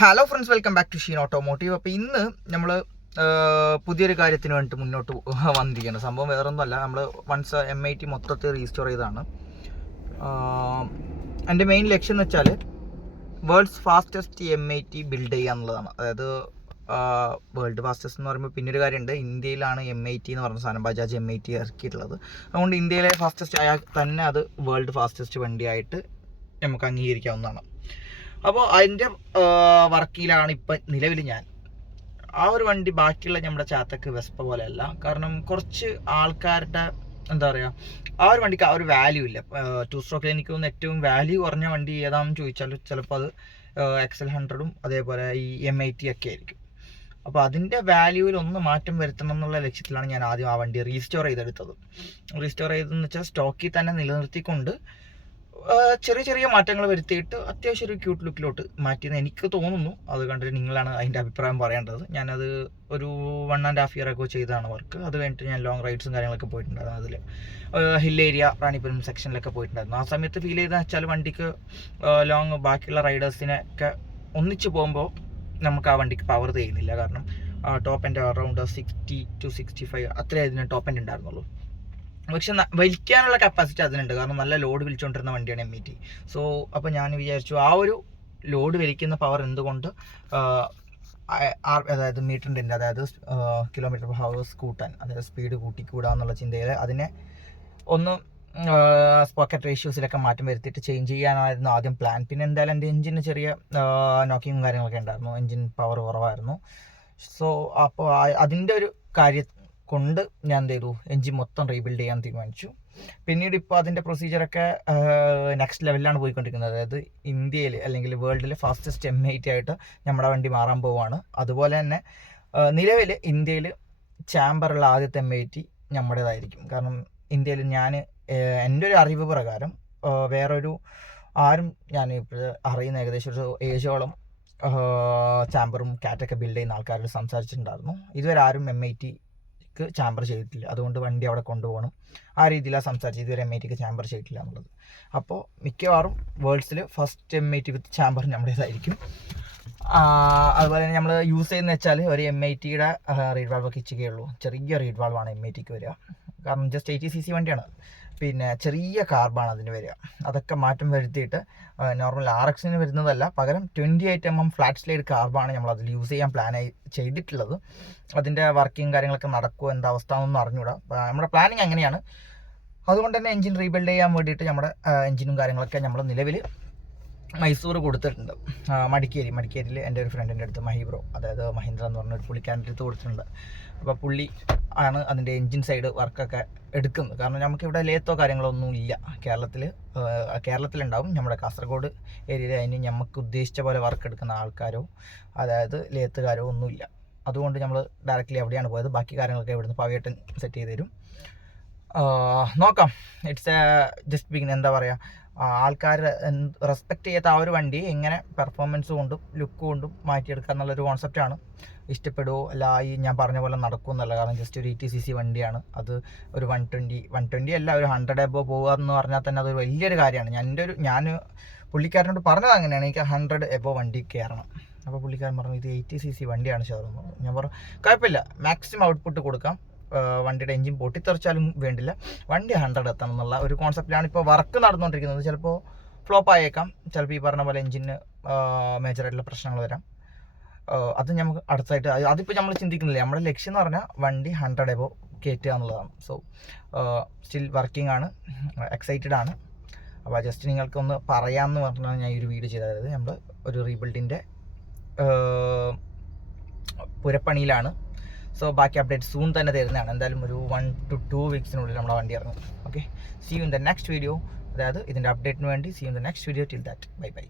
Hello friends, welcome back to Sheen Automotive. അപ്പോൾ ഇന്ന് നമ്മൾ പുതിയൊരു കാര്യത്തിന് വേണ്ടിയിട്ട് മുന്നോട്ട് വന്നിരിക്കുകയാണ്. സംഭവം വേറൊന്നുമല്ല, നമ്മൾ വൺസ് M80 മൊത്തത്തിൽ റീസ്റ്റോർ ചെയ്തതാണ്. എൻ്റെ മെയിൻ ലക്ഷ്യം എന്ന് വെച്ചാൽ വേൾഡ്സ് ഫാസ്റ്റസ്റ്റ് M80 ബിൽഡ് ചെയ്യുക എന്നുള്ളതാണ്. അതായത് വേൾഡ് ഫാസ്റ്റസ്റ്റ് എന്ന് പറയുമ്പോൾ പിന്നൊരു കാര്യമുണ്ട്, ഇന്ത്യയിലാണ് M80 എന്ന് പറഞ്ഞ സാധനം ബജാജ് M80 ഇറക്കിയിട്ടുള്ളത്. അതുകൊണ്ട് ഇന്ത്യയിലെ ഫാസ്റ്റസ്റ്റ് ആയാൽ തന്നെ അത് വേൾഡ് ഫാസ്റ്റസ്റ്റ് വണ്ടിയായിട്ട് നമുക്ക് അംഗീകരിക്കാവുന്നതാണ്. അപ്പോൾ അതിൻ്റെ വർക്കിലാണ് ഇപ്പം നിലവിൽ ഞാൻ. ആ ഒരു വണ്ടി ബാക്കിയുള്ള നമ്മുടെ ചാത്തക്ക് വെസ്പ പോലെയല്ല. കാരണം കുറച്ച് ആൾക്കാരുടെ എന്താ പറയുക, ആ ഒരു വണ്ടിക്ക് ആ ഒരു വാല്യൂ ഇല്ല. 2 സ്ട്രോക്കിൽ എനിക്ക് തോന്നുന്നു ഏറ്റവും വാല്യൂ കുറഞ്ഞ വണ്ടി ഏതാണെന്ന് ചോദിച്ചാൽ ചിലപ്പോൾ അത് XL100ഉം അതേപോലെ ഈ M80 ഒക്കെ ആയിരിക്കും. അപ്പോൾ അതിൻ്റെ വാല്യൂവിൽ ഒന്ന് മാറ്റം വരുത്തണം എന്നുള്ള ലക്ഷ്യത്തിലാണ് ഞാൻ ആദ്യം ആ വണ്ടി റീസ്റ്റോർ ചെയ്തെടുത്തത്. റീസ്റ്റോർ ചെയ്തതെന്ന് വെച്ചാൽ സ്റ്റോക്കിൽ തന്നെ നിലനിർത്തിക്കൊണ്ട് ചെറിയ ചെറിയ മാറ്റങ്ങൾ വരുത്തിയിട്ട് അത്യാവശ്യം ഒരു ക്യൂട്ട് ലുക്കിലോട്ട് മാറ്റിയെന്ന് എനിക്ക് തോന്നുന്നു. അത് കണ്ടിട്ട് നിങ്ങളാണ് അതിൻ്റെ അഭിപ്രായം പറയേണ്ടത്. ഞാനത് ഒരു 1.5 ഇയർ ഒക്കെ ചെയ്തതാണ് വർക്ക്. അത് കഴിഞ്ഞിട്ട് ഞാൻ ലോങ് റൈഡ്സും കാര്യങ്ങളൊക്കെ പോയിട്ടുണ്ടായിരുന്നു. അതിൽ ഹിൽ ഏരിയ റാണിപുരം സെക്ഷനിലൊക്കെ പോയിട്ടുണ്ടായിരുന്നു. ആ സമയത്ത് ഫീൽ ചെയ്തെന്ന് വെച്ചാൽ വണ്ടിക്ക് ലോങ് ബാക്കിയുള്ള റൈഡേഴ്സിനൊക്കെ ഒന്നിച്ച് പോകുമ്പോൾ നമുക്ക് ആ വണ്ടിക്ക് പവർ ചെയ്യുന്നില്ല. കാരണം ടോപ്പ് എൻ്റെ അറൗണ്ട് 60 to 65 അത്രേ അതിന് ടോപ്പ് എൻ്റെ ഉണ്ടായിരുന്നുള്ളൂ. പക്ഷെ വലിക്കാനുള്ള കപ്പാസിറ്റി അതിനുണ്ട്. കാരണം നല്ല ലോഡ് വലിച്ചുകൊണ്ടിരുന്ന വണ്ടിയാണ് M80. സോ അപ്പോൾ ഞാൻ വിചാരിച്ചു ആ ഒരു ലോഡ് വലിക്കുന്ന പവർ എന്തുകൊണ്ട് അതായത് മീറ്ററിൻ്റെ അതായത് കിലോമീറ്റർ പെർ ഹവേഴ്സ് കൂട്ടാൻ, അതായത് സ്പീഡ് കൂട്ടിക്കൂടാന്നുള്ള ചിന്തയിൽ അതിനെ ഒന്ന് സ്പോക്കറ്റ് റേഷ്യോസിലൊക്കെ മാറ്റം വരുത്തിയിട്ട് ചേഞ്ച് ചെയ്യാനായിരുന്നു ആദ്യം പ്ലാൻ. പിന്നെ എന്തായാലും എൻ്റെ എഞ്ചിന് ചെറിയ നോക്കിങ്ങും കാര്യങ്ങളൊക്കെ ഉണ്ടായിരുന്നു, എഞ്ചിൻ പവർ കുറവായിരുന്നു. സോ അപ്പോൾ അതിൻ്റെ ഒരു കാര്യം കൊണ്ട് ഞാൻ എന്ത് ചെയ്തു, എഞ്ചിൻ മൊത്തം റീബിൽഡ് ചെയ്യാൻ തീരുമാനിച്ചു. പിന്നീട് ഇപ്പോൾ അതിൻ്റെ പ്രൊസീജിയറൊക്കെ നെക്സ്റ്റ് ലെവലിലാണ് പോയിക്കൊണ്ടിരിക്കുന്നത്. അതായത് ഇന്ത്യയിൽ അല്ലെങ്കിൽ വേൾഡിലെ ഫാസ്റ്റസ്റ്റ് M80 ആയിട്ട് നമ്മുടെ വണ്ടി മാറാൻ പോവുകയാണ്. അതുപോലെ തന്നെ നിലവിൽ ഇന്ത്യയിൽ ചാമ്പറുള്ള ആദ്യത്തെ M80 നമ്മുടേതായിരിക്കും. കാരണം ഇന്ത്യയിൽ ഞാൻ എൻ്റെ ഒരു അറിവ് പ്രകാരം വേറൊരു ആരും ഞാൻ ഇപ്പോൾ അറിയുന്ന ഏകദേശം ഒരു ഏജോളം ചാമ്പറും കാറ്റൊക്കെ ബിൽഡ് ചെയ്യുന്ന ആൾക്കാരോട് സംസാരിച്ചിട്ടുണ്ടായിരുന്നു. ഇതുവരെ ആരും M80 ചാമ്പർ ചെയ്തിട്ടില്ല. അതുകൊണ്ട് വണ്ടി അവിടെ കൊണ്ടുപോകണം, ആ രീതിയിലാണ് സംസാരിച്ചത്. ഇതുവരെ M80 ചാമ്പർ ചെയ്തിട്ടില്ല എന്നുള്ളത്. അപ്പോൾ മിക്കവാറും വേൾഡ്സിൽ ഫസ്റ്റ് M80 വിത്ത് ചാമ്പർ നമ്മുടേതായിരിക്കും. അതുപോലെ തന്നെ നമ്മൾ യൂസ് ചെയ്യുന്നത് വെച്ചാൽ ഒരു M80യുടെ റീഡ് വാൾവൊക്കെ ഇച്ചിക്കുകയുള്ളൂ. ചെറിയ റീഡ് വാൾവാണ് M80 വരിക. കാരണം ജസ്റ്റ് 80cc വണ്ടിയാണ്. പിന്നെ ചെറിയ കാർബാണ് അതിന് വരിക. അതൊക്കെ മാറ്റം വരുത്തിയിട്ട് നോർമൽ RXന് വരുന്നതല്ല, പകരം 28mm ഫ്ലാറ്റ് സ്ലൈഡ് കാർബാണ് നമ്മൾ അതിൽ യൂസ് ചെയ്യാൻ പ്ലാനായി ചെയ്തിട്ടുള്ളത്. അതിൻ്റെ വർക്കിംഗ് കാര്യങ്ങളൊക്കെ നടക്കുമോ എന്താ അവസ്ഥ എന്നൊന്നും അറിഞ്ഞൂടാ. നമ്മുടെ പ്ലാനിങ് അങ്ങനെയാണ്. അതുകൊണ്ട് തന്നെ എഞ്ചിൻ റീബിൽഡ് ചെയ്യാൻ വേണ്ടിയിട്ട് നമ്മുടെ എഞ്ചിനും കാര്യങ്ങളൊക്കെ നമ്മൾ നിലവിൽ മൈസൂർ കൊടുത്തിട്ടുണ്ട്. മടിക്കേരിയിൽ എൻ്റെ ഒരു ഫ്രണ്ടിൻ്റെ അടുത്ത് മഹിബ്രോ, അതായത് മഹീന്ദ്ര എന്ന് പറഞ്ഞൊരു പുള്ളിക്കാരൻ്റെ അടുത്ത് കൊടുത്തിട്ടുണ്ട്. അപ്പോൾ പുള്ളി ആണ് അതിൻ്റെ എൻജിൻ സൈഡ് വർക്കൊക്കെ എടുക്കുന്നത്. കാരണം നമുക്കിവിടെ ലേത്തോ കാര്യങ്ങളോ ഒന്നും ഇല്ല കേരളത്തിലുണ്ടാവും. നമ്മുടെ കാസർഗോഡ് ഏരിയയിൽ അതിന് നമുക്ക് ഉദ്ദേശിച്ച പോലെ വർക്ക് എടുക്കുന്ന ആൾക്കാരോ അതായത് ലേത്തുകാരോ ഒന്നുമില്ല. അതുകൊണ്ട് നമ്മൾ ഡയറക്റ്റ്ലി എവിടെയാണ് പോയത്, ബാക്കി കാര്യങ്ങളൊക്കെ ഇവിടുന്ന് പവിയേട്ടൻ സെറ്റ് ചെയ്ത് തരും. നോക്കാം. It's just begin. എന്താ പറയുക, ആൾക്കാർ റെസ്പെക്റ്റ് ചെയ്യാത്ത ആ ഒരു വണ്ടി എങ്ങനെ പെർഫോമൻസ് കൊണ്ടും ലുക്ക് കൊണ്ടും മാറ്റിയെടുക്കുക എന്നുള്ളൊരു കോൺസെപ്റ്റാണ്. ഇഷ്ടപ്പെടുമോ അല്ല ഈ ഞാൻ പറഞ്ഞ പോലെ നടക്കും എന്നല്ല. കാരണം ജസ്റ്റ് ഒരു 80cc വണ്ടിയാണ്. അത് ഒരു 120 അല്ല, ഒരു 100 എബോ പോകുക എന്ന് പറഞ്ഞാൽ തന്നെ അതൊരു വലിയൊരു കാര്യമാണ്. ഞാൻ പുള്ളിക്കാരനോട് പറഞ്ഞത് അങ്ങനെയാണ്, എനിക്ക് 100 എബോ വണ്ടി കയറണം. അപ്പോൾ പുള്ളിക്കാരൻ പറഞ്ഞു ഇത് 80cc വണ്ടിയാണ് ഷോറൂം. ഞാൻ പറഞ്ഞു കുഴപ്പമില്ല, മാക്സിമം ഔട്ട്പുട്ട് കൊടുക്കാം, വണ്ടിയുടെ എഞ്ചിൻ പൊട്ടിത്തെറിച്ചാലും വേണ്ടില്ല, വണ്ടി 100 എത്തണം എന്നുള്ള ഒരു കോൺസെപ്റ്റിലാണ് ഇപ്പോൾ വർക്ക് നടന്നുകൊണ്ടിരിക്കുന്നത്. ചിലപ്പോൾ ഫ്ലോപ്പ് ആയേക്കാം, ചിലപ്പോൾ ഈ പറഞ്ഞ പോലെ എഞ്ചിന് മേജറായിട്ടുള്ള പ്രശ്നങ്ങൾ വരാം. അത് നമുക്ക് അടുത്തായിട്ട് അതിപ്പോൾ നമ്മൾ ചിന്തിക്കുന്നില്ല. നമ്മുടെ ലക്ഷ്യം എന്ന് പറഞ്ഞാൽ വണ്ടി 100 എബോ കയറ്റുക എന്നുള്ളതാണ്. സോ സ്റ്റിൽ വർക്കിംഗ് ആണ്, എക്സൈറ്റഡ് ആണ്. അപ്പോൾ ജസ്റ്റ് നിങ്ങൾക്കൊന്ന് പറയാമെന്ന് പറഞ്ഞാൽ ഞാൻ ഈ ഒരു വീഡിയോ ചെയ്തത്. അതായത് നമ്മൾ ഒരു റീബിൽഡിൻ്റെ പുരപ്പണിയിലാണ്. സോ ബാക്കി അപ്ഡേറ്റ് സൂൺ തന്നെ തരുന്നതാണ്. എന്തായാലും ഒരു 1 to 2 വീക്സിനുള്ളിൽ നമ്മുടെ വണ്ടി ഇറങ്ങും. Okay, see you in the next video. അതായത് ഇതിൻ്റെ അപ്ഡേറ്റിന് വേണ്ടി see you in the next video. Till that bye by.